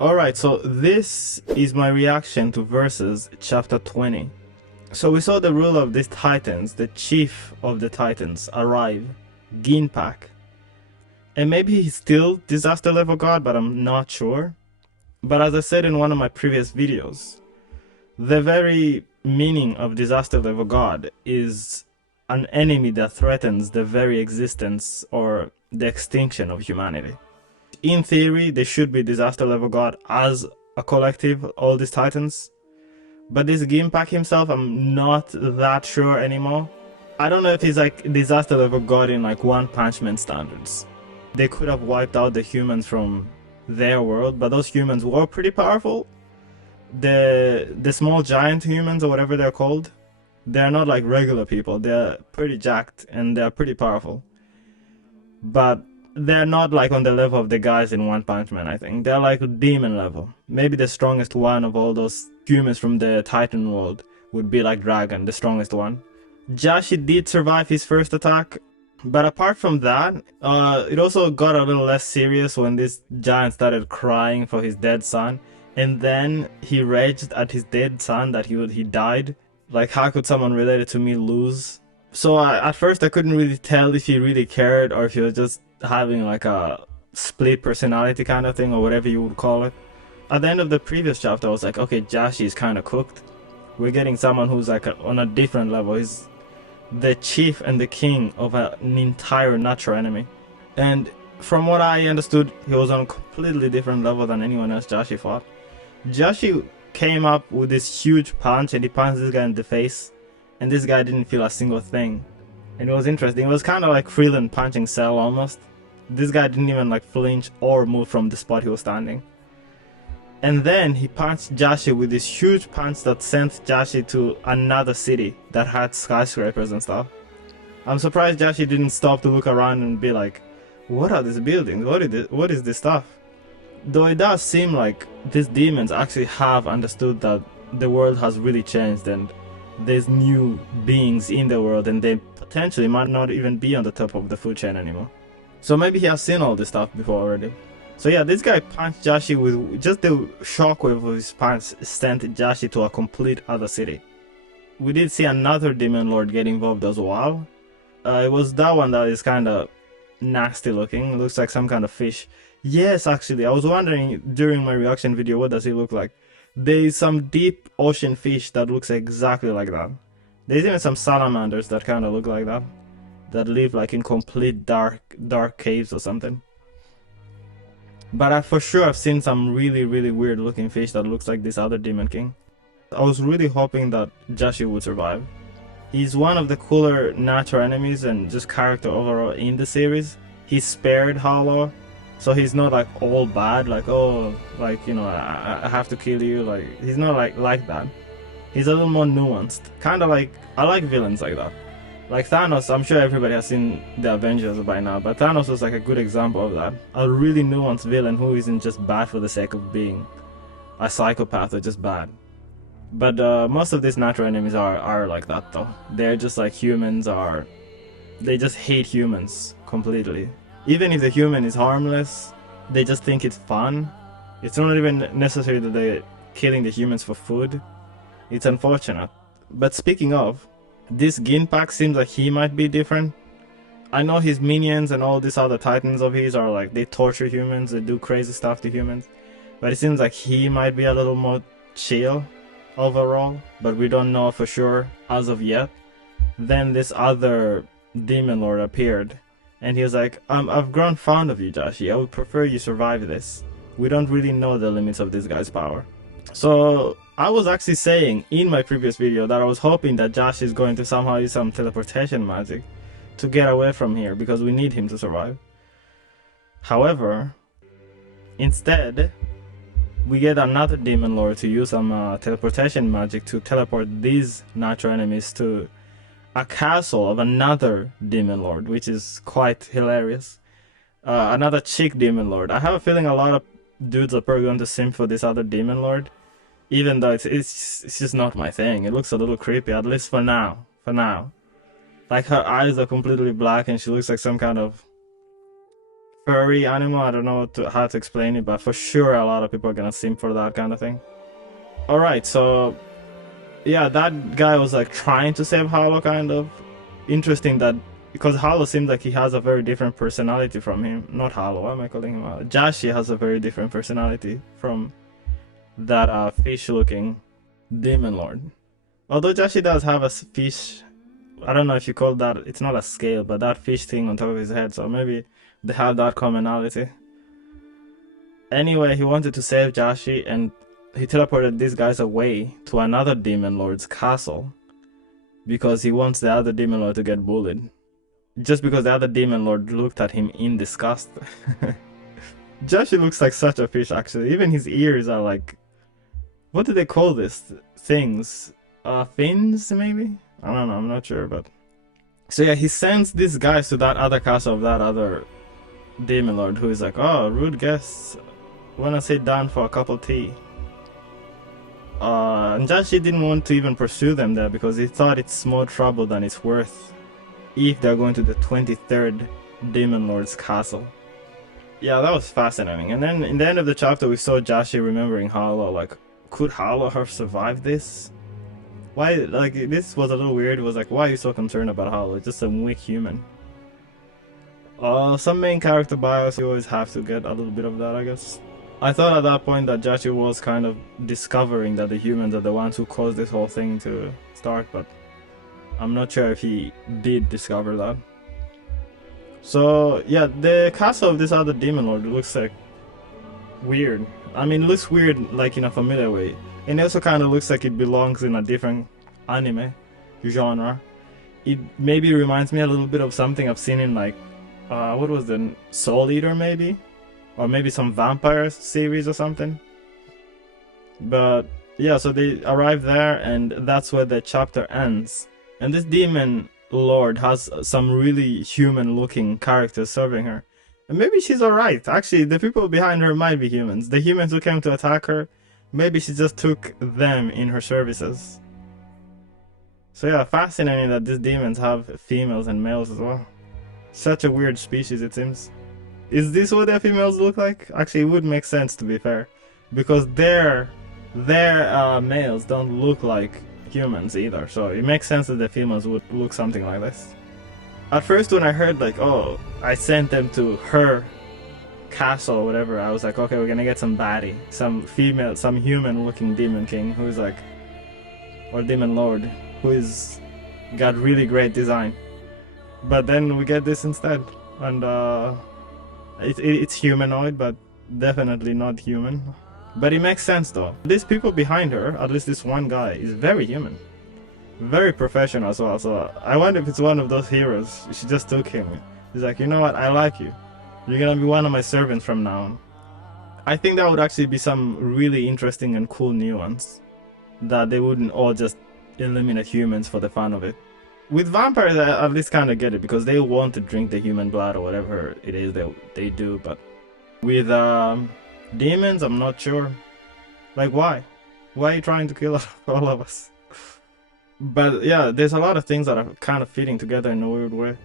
Alright, so this is my reaction to Versus chapter 20. So we saw the ruler of these titans, the chief of the titans, arrive, Ginbak. And maybe he's still disaster level god, but I'm not sure. But as I said in one of my previous videos, the very meaning of disaster level god is an enemy that threatens the very existence or the extinction of humanity. In theory, they should be disaster level god as a collective, all these titans. But this Ginbak himself, I'm not that sure anymore. I don't know if he's like disaster level god in like One Punch Man standards. They could have wiped out the humans from their world, but those humans were pretty powerful. The small giant humans, or whatever they're called, they're not like regular people. They're pretty jacked and they're pretty powerful. But they're not like on the level of the guys in One Punch Man, I think. They're like demon level. Maybe the strongest one of all those humans from the Titan world would be like Dragon, the strongest one. Josi did survive his first attack, but apart from that, it also got a little less serious when this giant started crying for his dead son, and then he raged at his dead son that he died. Like, how could someone related to me lose? So at first I couldn't really tell if he really cared or if he was just having like a split personality kind of thing, or whatever you would call it. At the end of the previous chapter I was like, okay, Josi is kind of cooked. We're getting someone who's like on a different level. He's the chief and the king of an entire natural enemy, and from what I understood, he was on a completely different level than anyone else Josi fought. Josi came up with this huge punch and he punched this guy in the face, and this guy didn't feel a single thing. And it was interesting. It was kind of like Freeland punching Cell almost. This guy didn't even like flinch or move from the spot he was standing. And then he punched Josi with this huge punch that sent Josi to another city that had skyscrapers and stuff. I'm surprised Josi didn't stop to look around and be like, what are these buildings? What is this stuff? Though it does seem like these demons actually have understood that the world has really changed and there's new beings in the world, and they potentially might not even be on the top of the food chain anymore. So maybe he has seen all this stuff before already. So yeah, this guy punched Josi with just the shockwave of his punch sent Josi to a complete other city. We did see another demon lord get involved as well. It was that one that is kind of nasty looking. It looks like some kind of fish. Yes, actually, I was wondering during my reaction video, what does he look like? There's some deep ocean fish that looks exactly like that. There's even some salamanders that kind of look like that, that live like in complete dark caves or something. But I for sure have seen some really weird looking fish that looks like this other demon king. I was really hoping that Josi would survive. He's one of the cooler natural enemies and just character overall in the series. He's spared Hollow, so he's not like all bad, like, oh, like, you know, I have to kill you. Like, he's not like that. He's a little more nuanced. Kind of like, I like villains like that. Like Thanos, I'm sure everybody has seen the Avengers by now, but Thanos was like a good example of that. A really nuanced villain who isn't just bad for the sake of being a psychopath or just bad. But most of these natural enemies are like that though. They're just like humans they just hate humans completely. Even if the human is harmless, they just think it's fun. It's not even necessary that they're killing the humans for food. It's unfortunate. But speaking of, this Ginbak seems like he might be different. I know his minions and all these other titans of his are like, they torture humans, they do crazy stuff to humans. But it seems like he might be a little more chill overall, but we don't know for sure as of yet. Then this other demon lord appeared, and he was like, I've grown fond of you, Josi. I would prefer you survive this. We don't really know the limits of this guy's power. So I was actually saying in my previous video that I was hoping that Josi is going to somehow use some teleportation magic to get away from here, because we need him to survive. However, instead, we get another demon lord to use some teleportation magic to teleport these natural enemies to a castle of another demon lord, which is quite hilarious. Another chick demon lord. I have a feeling a lot of dudes are probably going to simp for this other demon lord, even though it's just not my thing. It looks a little creepy, at least for now. Like, her eyes are completely black and she looks like some kind of furry animal. I don't know how to explain it, but for sure a lot of people are gonna simp for that kind of thing. Alright, so yeah, that guy was like trying to save Hollow, kind of. Interesting that, because Hollow seems like he has a very different personality from him. Not Hollow, why am I calling him Joshi has a very different personality from that fish looking demon lord. Although Joshi does have a fish, I don't know if you call that, it's not a scale, but that fish thing on top of his head, so maybe they have that commonality. Anyway, he wanted to save Joshi, and he teleported these guys away to another demon lord's castle because he wants the other demon lord to get bullied. Just because the other demon lord looked at him in disgust. Joshi looks like such a fish, actually. Even his ears are like, what do they call this things? Fins, maybe? I don't know, I'm not sure, but so yeah, he sends these guys to that other castle of that other demon lord, who is like, oh, rude guests, wanna sit down for a cup of tea. And Joshi didn't want to even pursue them there because he thought it's more trouble than it's worth if they're going to the 23rd demon lord's castle. Yeah, that was fascinating. And then in the end of the chapter, we saw Joshi remembering Hollow. Like, could Hollow have survived this? Why, like, this was a little weird. It was like, why are you so concerned about Hollow? It's just some weak human. Some main character bios, you always have to get a little bit of that, I guess. I thought at that point that Joshi was kind of discovering that the humans are the ones who caused this whole thing to start, but I'm not sure if he did discover that. So yeah, the castle of this other demon lord looks like weird. I mean, it looks weird like in a familiar way. And it also kind of looks like it belongs in a different anime genre. It maybe reminds me a little bit of something I've seen in like, what was the Soul Eater maybe? Or maybe some vampire series or something. But yeah, so they arrive there and that's where the chapter ends. And this demon lord has some really human looking characters serving her. And maybe she's alright. Actually, the people behind her might be humans. The humans who came to attack her, maybe she just took them in her services. So yeah, fascinating that these demons have females and males as well. Such a weird species, it seems. Is this what their females look like? Actually, it would make sense, to be fair, because their males don't look like humans either, so it makes sense that the females would look something like this. At first, when I heard like, oh, I sent them to her castle or whatever, I was like, okay, we're gonna get some baddie, some female, some human looking demon king who's like, or demon lord, who is got really great design. But then we get this instead, and it's humanoid, but definitely not human. But it makes sense though. These people behind her, at least this one guy, is very human. Very professional as well. So I wonder if it's one of those heroes. She just took him. He's like, you know what, I like you. You're gonna be one of my servants from now on. I think that would actually be some really interesting and cool nuance. That they wouldn't all just eliminate humans for the fun of it. With vampires, I at least kind of get it, because they want to drink the human blood or whatever it is they do. But with demons, I'm not sure. Like, why? Why are you trying to kill all of us? But yeah, there's a lot of things that are kind of fitting together in a weird way.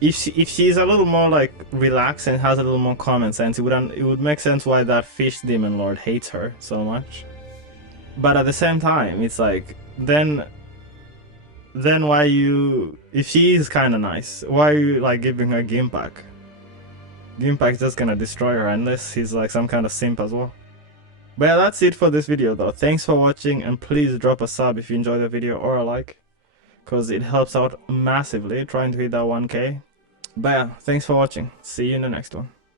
If she's a little more like relaxed and has a little more common sense, it would make sense why that fish demon lord hates her so much. But at the same time, it's like, then why if she is kind of nice, why are you like giving her Ginbak? Ginbak's just gonna destroy her unless he's like some kind of simp as well. But yeah, that's it for this video though. Thanks for watching, and please drop a sub if you enjoyed the video, or a like, because it helps out massively trying to hit that 1K. But yeah, thanks for watching. See you in the next one.